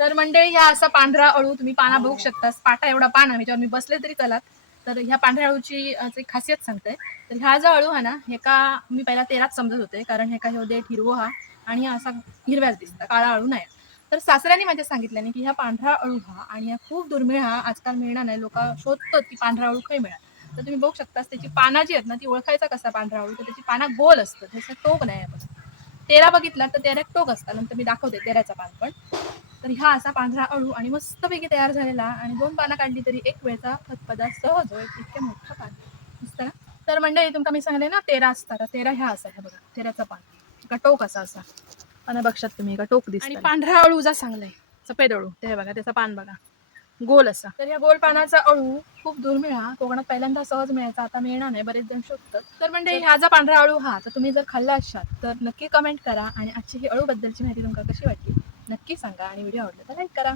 तर मंडळी ह्या असा पांढरा अळू तुम्ही पाना बघू शकता, पाटा एवढा पान आहे, ज्यावर मी बसले तरी चलात. तर ह्या पांढऱ्या अळूची एक खासियत सांगते. तर ह्या जो अळू हा ना, हे का मी पहिला तेलात समजत होते, कारण हे का हे देठ हिरवो हा आणि हा असा हिरव्याच दिसता, काळा अळू नाही. तर सासऱ्यांनी माझ्या सांगितल्याने की ह्या पांढरा अळू हा आणि ह्या खूप दुर्मिळ हा आजकाल मिळणार नाही. लोक शोधतात की पांढरा अळू काही मिळणार. तर तुम्ही बघू शकता त्याची पाना जी आहेत ना, ती ओळखायचा कसा पांढरा अळू, तर त्याची पाना गोल असतात, त्याचं टोक नाही आहे. तेरा बघितला तर तेरा टोक असतात, नंतर मी दाखवते तेऱ्याचा पान पण. तर हा असा पांढरा अळू आणि मस्तपैकी तयार झालेला आणि 2 पानं काढली तरी एक वेळचा फतफदा सहज होईल इतक्या मोठा पान दिसतं ना. तर मंडळी तुमका मी सांगले ना तेरा असतात, तेरा ह्या असा ह्या बघा तेऱ्याचा पान का टोक असा पाना बघशात तुम्ही का टोक दिसत. आणि पांढरा अळू जा सांगलाय सफेद अळू ते बघा, त्याचा पान बघा गोल असा. तर या गोल पानाचा अळू खूप दुर्मिळ हा, कोकणात पहिल्यांदा सहज मिळायचा, आता मिळणार नाही, बरेच जण शोधतात. तर म्हणजे ह्या जा पांढरा अळू हा तर तुम्ही जर खाल्ला असाल तर नक्की कमेंट करा आणि आजची ही अळू बद्दलची माहिती तुमका कशी वाटली नक्की सांगा आणि व्हिडिओ आवडला तर लाईक करा.